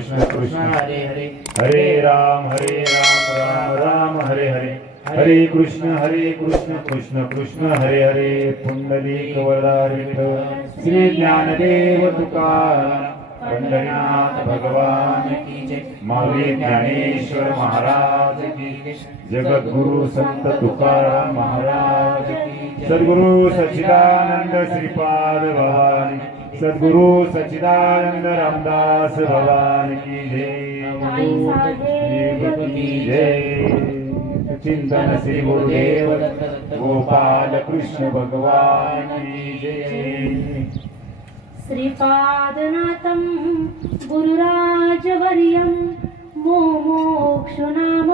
कृष्ण कृष्ण. हरे हरे. हरे राम हरे राम राम राम हरे हरे. हरे कृष्ण हरे कृष्ण कृष्ण कृष्ण हरे हरे. पुंडलिक वरदारित श्री ज्ञानदेव तुकाराम पंढरीनाथ भगवान की जय. माऊली ज्ञानेश्वर महाराज की जय. जगद्गुरु संत तुकाराम महाराज की सद्गुरु सच्चिदानंद श्रीपाद भवानी. सद्गुरु सच्चिदानंद रामदास भगवान की जय। चिंतन श्री गुरुदेव गोपाल कृष्ण भगवान की जय। श्रीपादनाथं गुरुराजवर्यं मोमोक्षुनाम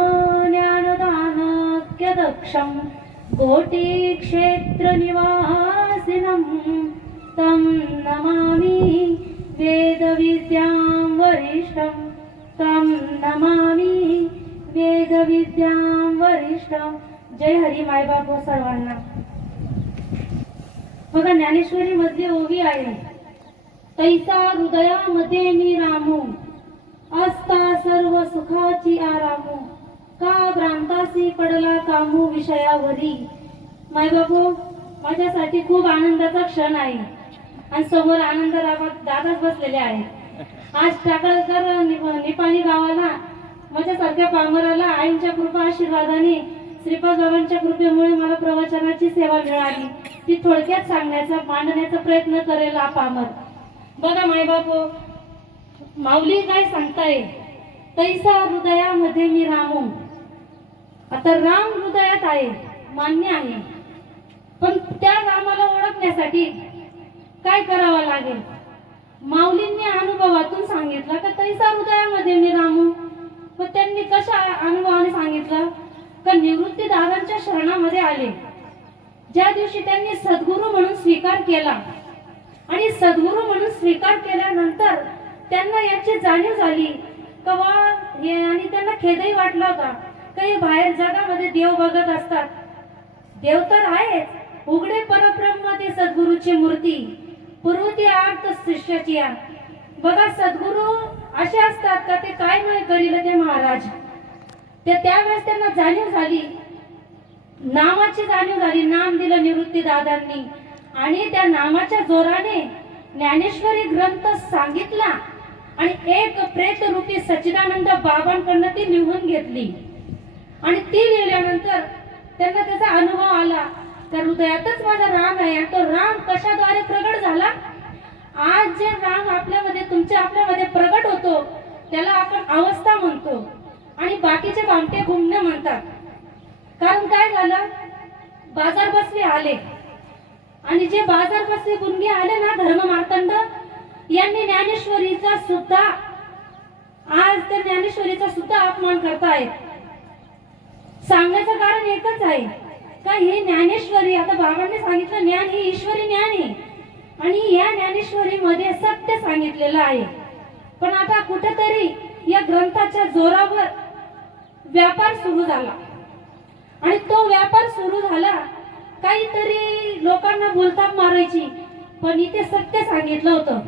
ज्ञानदानक्यदक्षं कोटिक्षेत्रनिवासिनं तं नमामि वेदविद्यां वरिष्ठं। तं नमामि वेदविद्यां वरिष्ठं। जय हरी मायबाप सर्वांना। बघा ज्ञानेश्वरी मध्ये ओवी आहे तैसा हृदयामध्ये मी रामू। असता सर्व सुखाची आरामू। का भ्रांतासी पडला कामू विषयावरी मायबापू माझ्यासाठी खूप आनंदाचा क्षण आहे. आणि समोर आनंद दादाच बसलेले आहेत. आज टाकळकर निप- निपाणी गावाला माझ्यासारख्या पामराला आईंच्या कृपा आशीर्वादाने श्रीपाद बाबांच्या कृपेमुळे मला प्रवचनाची सेवा मिळाली. ती थोडक्यात सांगण्याचा मांडण्याचा प्रयत्न करेल हा पामर. बघा मायबापो माऊली काय सांगताय? तैसा हृदयामध्ये मी रामो आता राम हृदयात आहे मान्य आहे. पण त्या रामाला ओळखण्यासाठी काय करावं लागेल? माऊलींनी अनुभवातून सांगितलं का तैसा हृदयामध्ये मी रामू? पण त्यांनी कशा अनुभवाने सांगितलं? का निवृत्तीदारांच्या शरणामध्ये आले. ज्या दिवशी त्यांनी सद्गुरू म्हणून स्वीकार केला आणि सद्गुरू म्हणून स्वीकार केल्यानंतर त्यांना याची जाणीव झाली. का वा हे आणि त्यांना खेदही वाटला होता. काही बाहेर जगामध्ये देव बघत असतात? देव तर आहेच. उघडे परब्रह्म ते सद्गुरूची मूर्ती. पूर्वती आर्त शिष्याची या बघा सद्गुरू असे असतात का? ते काय नाही करील ते महाराज? ते त्यावेळेस त्यांना जाणीव झाली. नामाची जाणीव झाली. नाम दिलं निवृत्ती दादांनी. आणि त्या नामाच्या जोराने ज्ञानेश्वरी ग्रंथ सांगितला आणि एक प्रेत रूपी सच्चिदानंद बाबांकडनं ती लिहून घेतली. आणि ती लिहिल्यानंतर त्यांना त्याचा अनुभव आला. तर हृदयातच माझा राम आहे. आणि तो राम कशाद्वारे प्रगट झाला? आज जे राम आपल्यामध्ये तुमच्या आपल्यामध्ये प्रगट होतो त्याला आपण अवस्था म्हणतो. आणि बाकीचे बामटे घुमणे म्हणतात. कारण काय झालं? बाजार बसले आले. आणि जे बाजार बसले गुंगे आले ना धर्म मार्तंड यांनी ज्ञानेश्वरीचा सुद्धा आज त्या ज्ञानेश्वरीचा सुद्धा अपमान करतायत. सांगण्याचं कारण एकच आहे. का हे ज्ञानेश्वरी आता बाबांनी सांगितलं ज्ञान हे ईश्वरी ज्ञान आहे. आणि या ज्ञानेश्वरीमध्ये सत्य सांगितलेलं आहे. पण आता कुठेतरी या ग्रंथाच्या जोरावर व्यापार सुरू झाला. आणि तो व्यापार सुरू झाला काहीतरी लोकांना बोलताप मारायची. पण इथे सत्य सांगितलं होतं.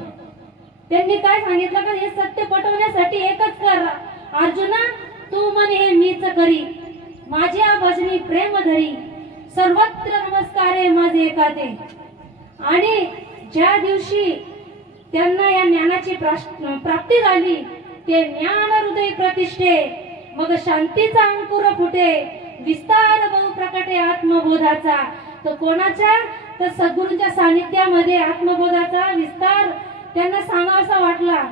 त्यांनी काय सांगितलं का हे सत्य पटवण्यासाठी एकच कर. अर्जुना तू म्हणे हे मीच करी. माझ्या भजनी प्रेम धरी. सर्वत्र नमस्कार आहे माझे एकाते आणि ज्या दिवशी त्यांना या ज्ञानाची प्राश- प्राप्ती झाली ते ज्ञान हृदय प्रतिष्ठे मग शांतीचा अंकुर फुटे विस्तार बहु प्रकटे आत्मबोधाचा. तो कोणाच्या? तर सद्गुरूंच्या सानिध्यामध्ये आत्मबोधाचा विस्तार त्यांना सांगावासा वाटला.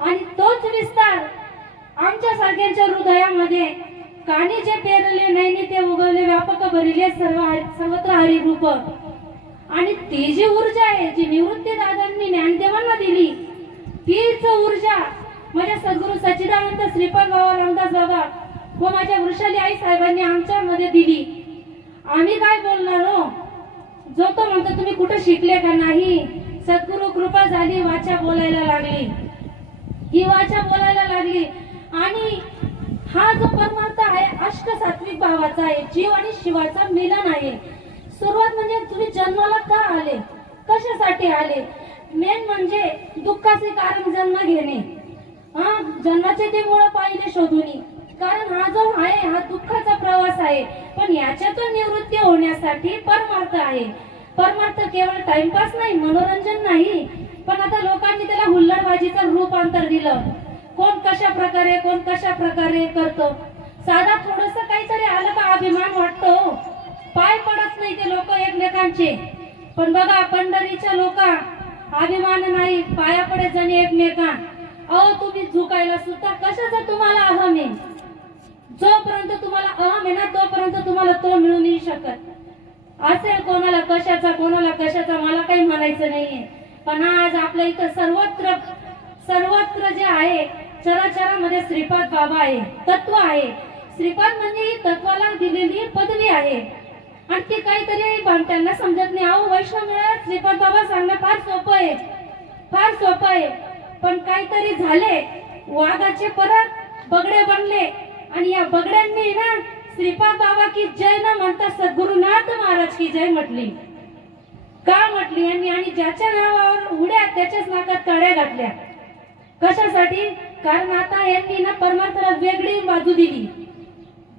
आणि तोच विस्तार आमच्या सारख्यांच्या हृदयामध्ये कानी जे पेरले नाही ते उगवले व्यापक भरिले सर्व सर्वत्र हरिरूप. आणि ती जी ऊर्जा आहे जी निवृत्ती दादांनी ज्ञानदेवांना दिली तीच ऊर्जा माझ्या सद्गुरू सच्चिदानंद श्रीपाद बाबा रामदास बाबा व माझ्या वृषाली आई साहेबांनी आमच्यामध्ये दिली. आम्ही काय बोलणार हो? जो तो म्हणतो तुम्ही कुठे शिकले का नाही? सद्गुरू कृपा झाली वाचा बोलायला लागली. ही वाचा बोलायला लागली. आणि हा जो परमार्थ आहे अष्ट सात्विक भावाचा आहे जीव आणि शिवाचा मिलन आहे. सुरुवात म्हणजे तुम्ही जन्माला का आले? कशासाठी आले? मेन म्हणजे दुःखाचे कारण जन्म घेणे. हा जन्माचे ते मुळ पाहिले शोधून. कारण हा जो आहे हा दुःखाचा प्रवास आहे. पण याच्यातून निवृत्ती होण्यासाठी परमार्थ आहे. परमार्थ केवळ टाइमपास नाही मनोरंजन नाही. पण आता लोकांनी त्याला हुल्लडबाजीचं रूपांतर दिलं. कोण कशा प्रकारे कोण कशा प्रकारे करतो? साधा थोडस काहीतरी आलं का अभिमान वाटतो हो. पाय पडत नाही ते लोक एकमेकांचे. पण बघा पंढरीच्या लोक अभिमान नाही पाया पडत जणी एकमेका. अहो तुम्ही झुकायला सुद्धा कशाचा तुम्हाला अहम आहे? जोपर्यंत तुम्हाला अहम आहे ना तोपर्यंत तुम्हाला तो मिळू नाही शकत. असेल कोणाला कशाचा कोणाला कशाचा मला काही म्हणायचं नाहीये. पण आज आपल्या इथं सर्वत्र सर्वत्र जे आहे चराचरामध्ये श्रीपाद बाबा आहे तत्व आहे. श्रीपाद म्हणजे ही तत्वाला दिलेली पदवी आहे. आणि ते काहीतरी त्यांना समजत नाही. अहो वैष्णव श्रीपाद बाबा सांगणं फार सोपं आहे. फार सोपं आहे. पण काहीतरी झाले. वाघाचे परत बगडे बनले. आणि या बगड्यांनी ना श्रीपाद बाबा की जय न म्हणता सद्गुरुनाथ महाराज की जय म्हटली. का म्हटली? यांनी आणि ज्याच्या नावावर उड्या त्याच्याच नाकात काड्या घातल्या. कशासाठी? कारण आता यांनी ना परमार्थाला वेगळी बाजू दिली.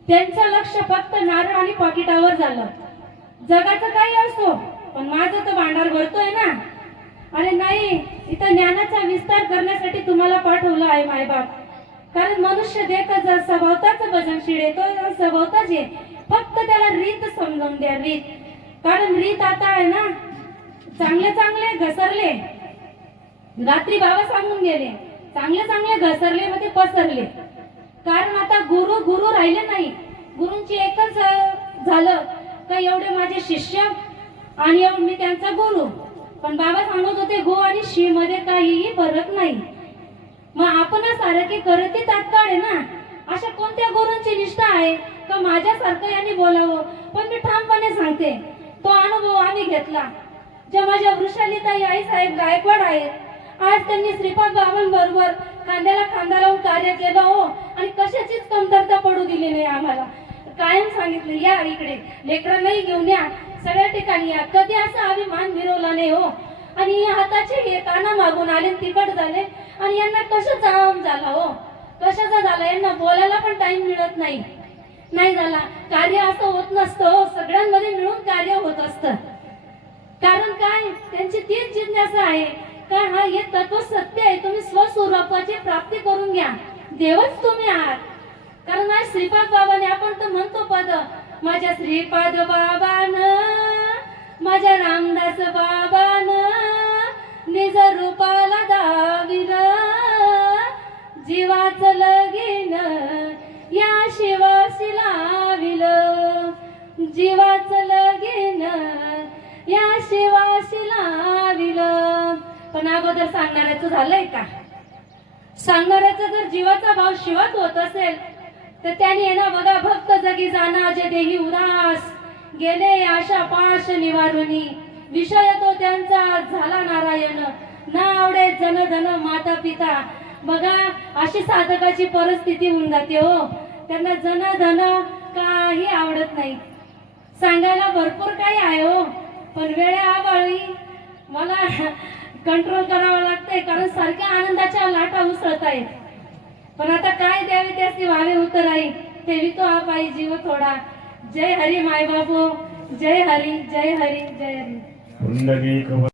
त्यांचं लक्ष फक्त नारळ आणि पाकिटावर झालं. जगाचं काही असो पण माझं तर भांडार भरतोय ना. अरे नाही इथं ज्ञानाचा विस्तार करण्यासाठी तुम्हाला पाठवलं आहे मायबाप कारण मनुष्य देख जर स्वभावताच भजन शिडे तो स्वभावताच ये फक्त त्याला रीत समजून द्या रीत. कारण रीत आता आहे ना चांगले चांगले घसरले. रात्री बाबा सांगून गेले. चांगले चांगले घसरले व ते पसरले. कारण आता गुरु गुरु राहिले नाही गुरुंची एकच झालं का एवढे माझे शिष्य आणि मी त्यांचा गुरु. पण बाबा सांगत होते गो आणि शी मध्ये काहीही फरक नाही. मग आपणच सारखे करते तात्काळ आहे ना? अशा कोणत्या गुरूंची निष्ठा आहे? का माझ्यासारखं यांनी बोलावं? पण मी ठामपणे सांगते तो अनुभव आम्ही घेतला. जे माझ्या वृषालीताई आई साहेब गायकवाड आहेत आज त्यांनी श्रीपाद बाबांबरोबर खांद्याला खांदा लावून कार्य केलं हो. आणि कशाचीच कमतरता पडू दिली नाही आम्हाला. कायम सांगितलं या इकडे लेकरांनाही घेऊन या. सगळ्या ठिकाणी या. कधी असा अभिमान मिरवला नाही हो. आणि या हाताचे हे काना मागून आले तिकट झाले. आणि यांना कशाचा आम झाला हो? कशाचा झाला? यांना बोलायला पण टाइम मिळत नाही. नाही झाला. कार्य असं होत नसतं हो. सगळ्यांमध्ये मिळून कार्य होत असतं. कारण काय? त्यांची तीच जिज्ञासा आहे. काय हा हे तत्व सत्य आहे. तुम्ही स्वस्वरूपाची प्राप्ती करून घ्या. देवच तुम्ही आहात. कारण माझ्या श्रीपाद बाबाने आपण तर म्हणतो पद माझ्या श्रीपाद बाबान माझ्या रामदास बाबान निज रूपाला दाविल. जीवाच लगीन या शिवाशी लाविल. जीवाच लगीन या शिवाशी लाविल. पण अगोदर सांगणाऱ्याचं झालंय का? सांगणाऱ्याचा जर जीवाचा भाव शिवत होत असेल तर त्याने येणा ना बघा भक्त जगी जाणा जे देही उदास गेले आशा पाश निवारुनी विषय तो त्यांचा झाला नारायण. ना आवडे जन धन माता पिता. बघा अशी साधकाची परिस्थिती होऊन जाते हो. त्यांना जन धन काही आवडत नाही. सांगायला भरपूर काही आहे हो. पण वेळेअभावी मला कंट्रोल करावं लागतंय कारण सारख्या आनंदाच्या लाटा उसळत आहेत. पण आता काय द्यावे त्याचे व्हावे उतर आई ते वितो आप पायी जीव थोडा. जय हरी माय बाबू जय हरी जय हरी जय हरी.